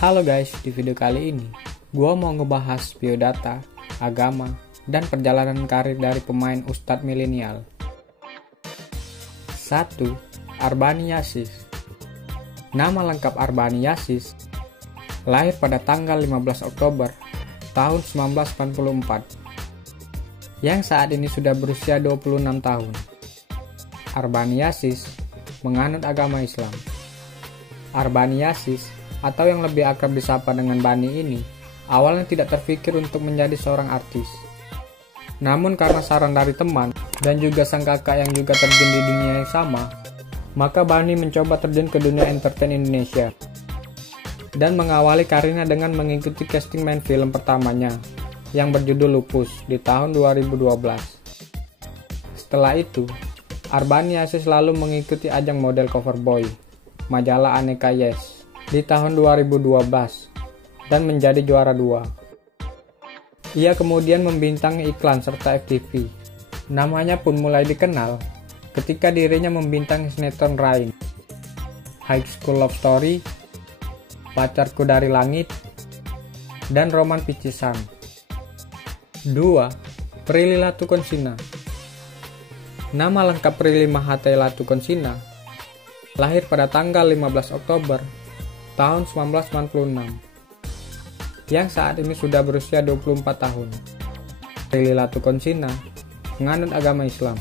Halo guys, di video kali ini gua mau ngebahas biodata, agama, dan perjalanan karir dari pemain Ustadz milenial. 1. Arbani Yasis. Nama lengkap Arbani Yasis, lahir pada tanggal 15 Oktober tahun 1984, yang saat ini sudah berusia 26 tahun. Arbani Yasis menganut agama Islam. Arbani Yasis, atau yang lebih akrab disapa dengan Bani ini, awalnya tidak terpikir untuk menjadi seorang artis. Namun karena saran dari teman dan juga sang kakak yang juga terjun di dunia yang sama, maka Bani mencoba terjun ke dunia entertain Indonesia dan mengawali karirnya dengan mengikuti casting main film pertamanya yang berjudul Lupus di tahun 2012. Setelah itu, Arbani Yasis selalu mengikuti ajang model cover boy majalah Aneka Yes di tahun 2012 dan menjadi juara 2. Ia kemudian membintangi iklan serta FTV. Namanya pun mulai dikenal ketika dirinya membintangi sinetron Rain, High School Love Story, Pacarku dari Langit, dan Roman Picisan. 2. Prilly Latukonsina. Nama lengkap Prilly Mahathai Latukonsina, lahir pada tanggal 15 Oktober tahun 1996, yang saat ini sudah berusia 24 tahun. Prilly Latukonsina menganut agama Islam.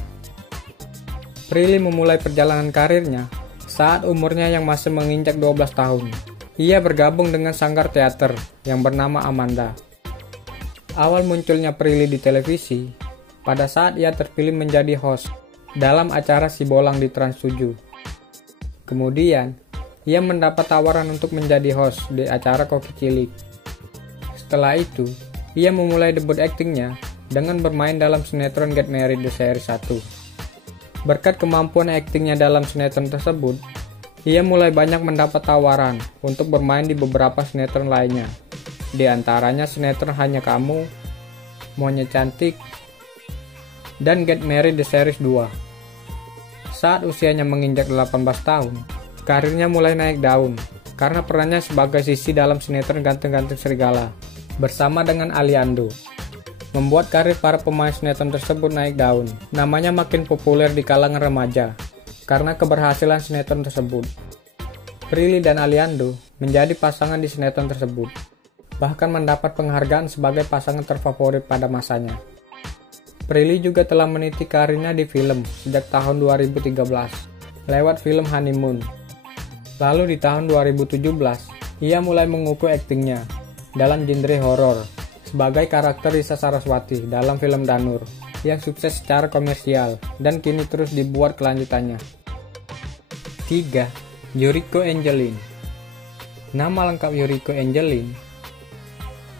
Prilly memulai perjalanan karirnya saat umurnya yang masih menginjak 12 tahun. Ia bergabung dengan sanggar teater yang bernama Amanda. Awal munculnya Prilly di televisi pada saat ia terpilih menjadi host dalam acara Si Bolang di Trans 7. Kemudian, ia mendapat tawaran untuk menjadi host di acara Koki Cilik. Setelah itu, ia memulai debut aktingnya dengan bermain dalam sinetron Get Married The Series 1. Berkat kemampuan aktingnya dalam sinetron tersebut, ia mulai banyak mendapat tawaran untuk bermain di beberapa sinetron lainnya. Di antaranya sinetron Hanya Kamu, Monyet Cantik, dan Get Married The Series 2. Saat usianya menginjak 18 tahun, karirnya mulai naik daun karena perannya sebagai Sisi dalam sinetron Ganteng-Ganteng Serigala bersama dengan Aliando. Membuat karir para pemain sinetron tersebut naik daun. Namanya makin populer di kalangan remaja karena keberhasilan sinetron tersebut. Prilly dan Aliando menjadi pasangan di sinetron tersebut, bahkan mendapat penghargaan sebagai pasangan terfavorit pada masanya. Prilly juga telah meniti karirnya di film sejak tahun 2013 lewat film Honeymoon. Lalu di tahun 2017, ia mulai menguku aktingnya dalam genre horor sebagai karakter Risa Saraswati dalam film Danur yang sukses secara komersial dan kini terus dibuat kelanjutannya. 3. Yuriko Angelin. Nama lengkap Yuriko Angelin,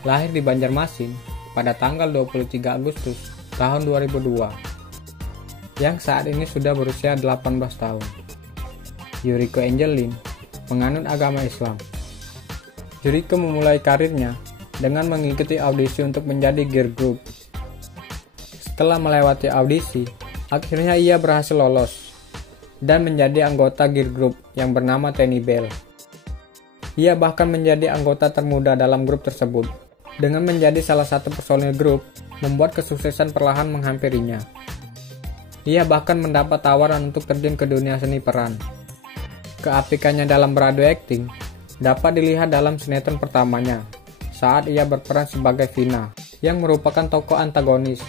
lahir di Banjarmasin pada tanggal 23 Agustus tahun 2002, yang saat ini sudah berusia 18 tahun. Yuriko Angelin menganut agama Islam. Yuriko memulai karirnya dengan mengikuti audisi untuk menjadi girl group. Setelah melewati audisi, akhirnya ia berhasil lolos dan menjadi anggota girl group yang bernama Tenny Bell. Ia bahkan menjadi anggota termuda dalam grup tersebut. Dengan menjadi salah satu personil grup, membuat kesuksesan perlahan menghampirinya. Ia bahkan mendapat tawaran untuk terjun ke dunia seni peran. Keapikannya dalam beradu akting dapat dilihat dalam sinetron pertamanya saat ia berperan sebagai Vina, yang merupakan tokoh antagonis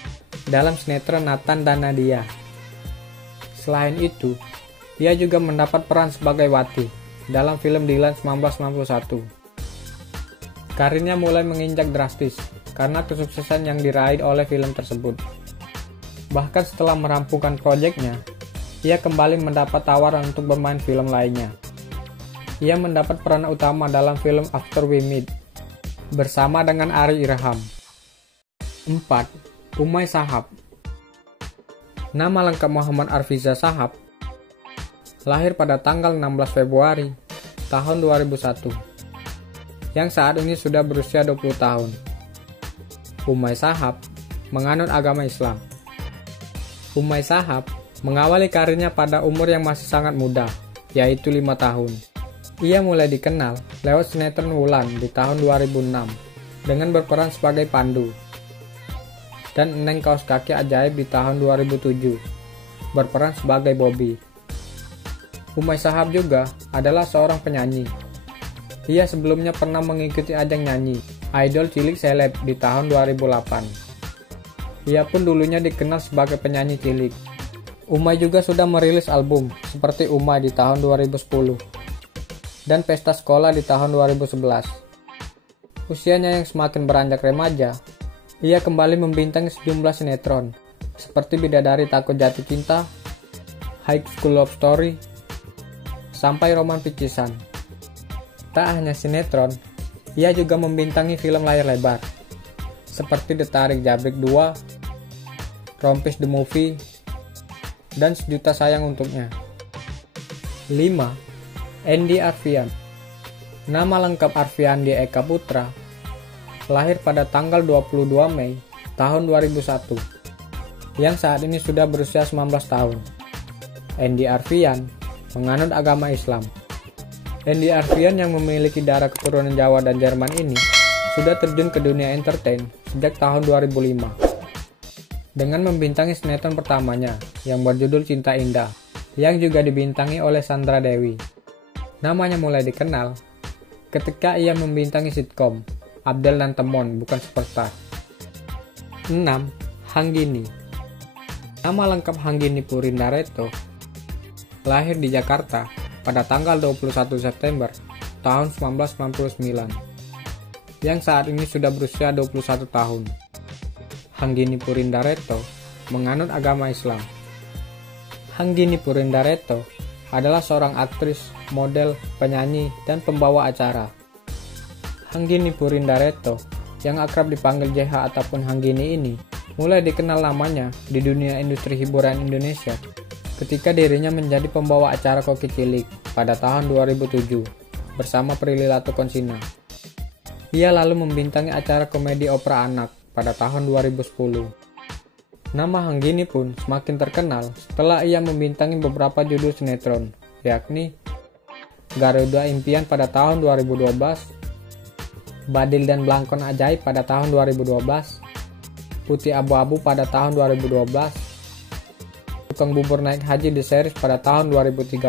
dalam sinetron Nathan dan Nadia. Selain itu, ia juga mendapat peran sebagai Wati dalam film Dilan 1991. Karirnya mulai menginjak drastis karena kesuksesan yang diraih oleh film tersebut. Bahkan setelah merampungkan proyeknya, ia kembali mendapat tawaran untuk bermain film lainnya. Ia mendapat peran utama dalam film After We Meet bersama dengan Ari Irham. 4. Umay Shahab. Nama lengkap Muhammad Arfiza Shahab, lahir pada tanggal 16 Februari tahun 2001, yang saat ini sudah berusia 20 tahun. Umay Shahab menganut agama Islam. Umay Shahab mengawali karirnya pada umur yang masih sangat muda, yaitu 5 tahun. Ia mulai dikenal lewat sinetron Wulan di tahun 2006 dengan berperan sebagai Pandu, dan Eneng Kaos Kaki Ajaib di tahun 2007 berperan sebagai Bobby. Umay Shahab juga adalah seorang penyanyi. Ia sebelumnya pernah mengikuti ajang nyanyi Idol Cilik Seleb di tahun 2008. Ia pun dulunya dikenal sebagai penyanyi cilik. Umay juga sudah merilis album seperti Umay di tahun 2010 dan Pesta Sekolah di tahun 2011. Usianya yang semakin beranjak remaja, ia kembali membintangi sejumlah sinetron seperti Bidadari Takut Jatuh Cinta, High School Love Story, sampai Roman Picisan. Tak hanya sinetron, ia juga membintangi film layar lebar seperti Detarik Jabrik 2, Rompis the Movie, dan Sejuta Sayang Untuknya. 5. Andy Arfian. Nama lengkap Arfiandi Eka Putra. Lahir pada tanggal 22 Mei tahun 2001. Yang saat ini sudah berusia 19 tahun. Andy Arfian menganut agama Islam. Andy Arfian yang memiliki darah keturunan Jawa dan Jerman ini sudah terjun ke dunia entertain sejak tahun 2005. Dengan membintangi sinetron pertamanya yang berjudul Cinta Indah, yang juga dibintangi oleh Sandra Dewi. Namanya mulai dikenal ketika ia membintangi sitkom Abdel dan Temon Bukan Superstar. 6. Hanggini. Nama lengkap Hanggini Purindareto. Lahir di Jakarta pada tanggal 21 September tahun 1999. Yang saat ini sudah berusia 21 tahun. Hanggini Purindareto menganut agama Islam. Hanggini Purindareto adalah seorang aktris, model, penyanyi, dan pembawa acara. Hanggini Purindareto, yang akrab dipanggil JH ataupun Hanggini ini, mulai dikenal namanya di dunia industri hiburan Indonesia ketika dirinya menjadi pembawa acara Koki Cilik pada tahun 2007 bersama Prilly Latuconsina. Ia lalu membintangi acara komedi opera anak pada tahun 2010. Nama Hanggini pun semakin terkenal setelah ia membintangi beberapa judul sinetron, yakni Garuda Impian pada tahun 2012, Badil dan Blangkon Ajaib pada tahun 2012, Putih Abu-Abu pada tahun 2012, Tukang Bubur Naik Haji di series pada tahun 2013,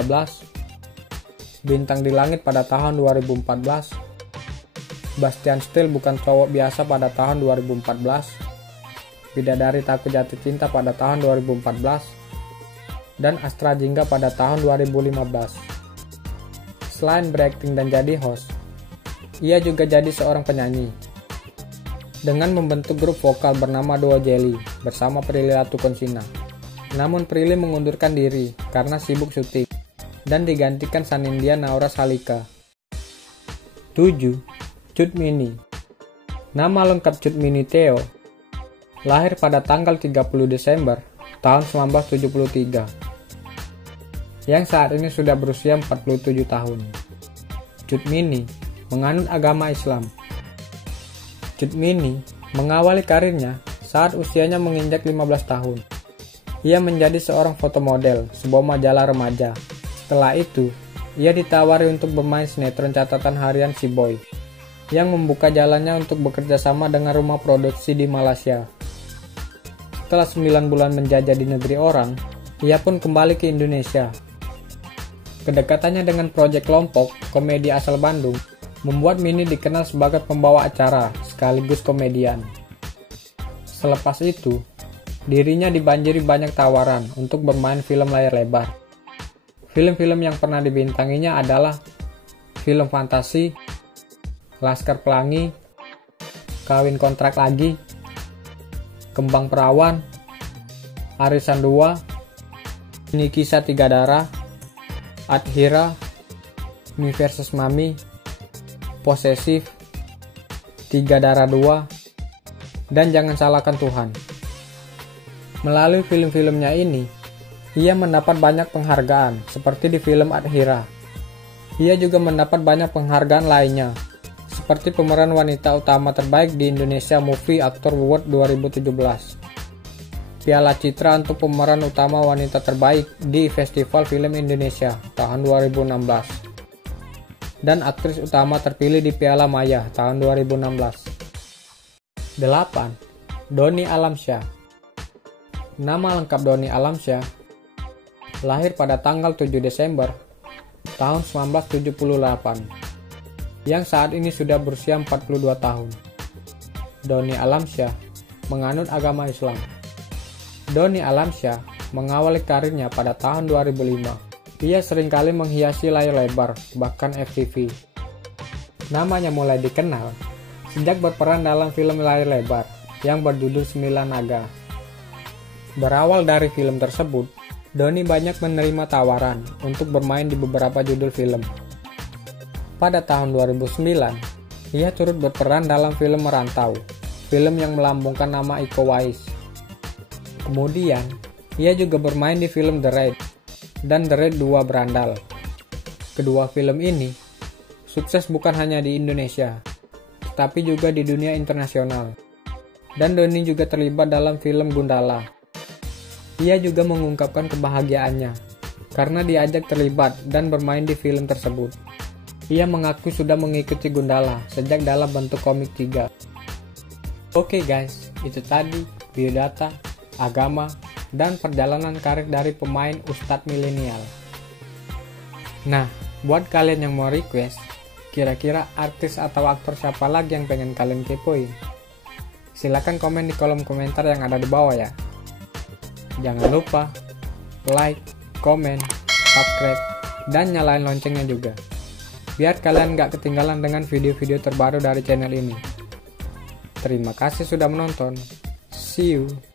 Bintang di Langit pada tahun 2014, Bastian Steel Bukan Cowok Biasa pada tahun 2014, Bidadari Takut Jatuh Cinta pada tahun 2014, dan Astra Jingga pada tahun 2015. Selain berakting dan jadi host, ia juga jadi seorang penyanyi dengan membentuk grup vokal bernama Duo Jelly bersama Prilly Latuconsina. Namun Prilly mengundurkan diri karena sibuk syuting dan digantikan Sanindya Naura Salika. 7. Cut Mini. Nama lengkap Cut Mini Theo. Lahir pada tanggal 30 Desember tahun 1973. Yang saat ini sudah berusia 47 tahun. Cut Mini menganut agama Islam. Cut Mini mengawali karirnya saat usianya menginjak 15 tahun. Ia menjadi seorang fotomodel sebuah majalah remaja. Setelah itu, ia ditawari untuk bermain sinetron catatan harian Si Boy, yang membuka jalannya untuk bekerja sama dengan rumah produksi di Malaysia. Setelah 9 bulan menjajah di negeri orang, ia pun kembali ke Indonesia. Kedekatannya dengan proyek kelompok komedi asal Bandung membuat Mini dikenal sebagai pembawa acara sekaligus komedian. Selepas itu, dirinya dibanjiri banyak tawaran untuk bermain film layar lebar. Film-film yang pernah dibintanginya adalah film fantasi, Laskar Pelangi, Kawin Kontrak Lagi, Kembang Perawan, Arisan 2, Ini Kisah Tiga Darah, Adhira, Mi versus Mami, Posesif, Tiga Darah 2, dan Jangan Salahkan Tuhan. Melalui film-filmnya ini, ia mendapat banyak penghargaan seperti di film Adhira. Ia juga mendapat banyak penghargaan lainnya, seperti pemeran wanita utama terbaik di Indonesia Movie Actor Award 2017, Piala Citra untuk pemeran utama wanita terbaik di Festival Film Indonesia tahun 2016, dan aktris utama terpilih di Piala Maya tahun 2016. 8. Doni Alamsyah. Nama lengkap Doni Alamsyah, lahir pada tanggal 7 Desember tahun 1978, yang saat ini sudah berusia 42 tahun. Doni Alamsyah menganut agama Islam. Doni Alamsyah mengawali karirnya pada tahun 2005. Ia seringkali menghiasi layar lebar, bahkan FTV. Namanya mulai dikenal sejak berperan dalam film layar lebar yang berjudul Sembilan Naga. Berawal dari film tersebut, Doni banyak menerima tawaran untuk bermain di beberapa judul film. Pada tahun 2009, ia turut berperan dalam film Merantau, film yang melambungkan nama Iko Uwais. Kemudian, ia juga bermain di film The Raid dan The Raid 2 Berandal. Kedua film ini sukses bukan hanya di Indonesia, tetapi juga di dunia internasional. Dan Doni juga terlibat dalam film Gundala. Ia juga mengungkapkan kebahagiaannya karena diajak terlibat dan bermain di film tersebut. Ia mengaku sudah mengikuti Gundala sejak dalam bentuk komik 3. Oke guys, itu tadi biodata, agama, dan perjalanan karir dari pemain Ustadz Milenial. Nah, buat kalian yang mau request, kira-kira artis atau aktor siapa lagi yang pengen kalian kepoin? Silahkan komen di kolom komentar yang ada di bawah ya. Jangan lupa like, komen, subscribe, dan nyalain loncengnya juga, biar kalian gak ketinggalan dengan video-video terbaru dari channel ini. Terima kasih sudah menonton. See you.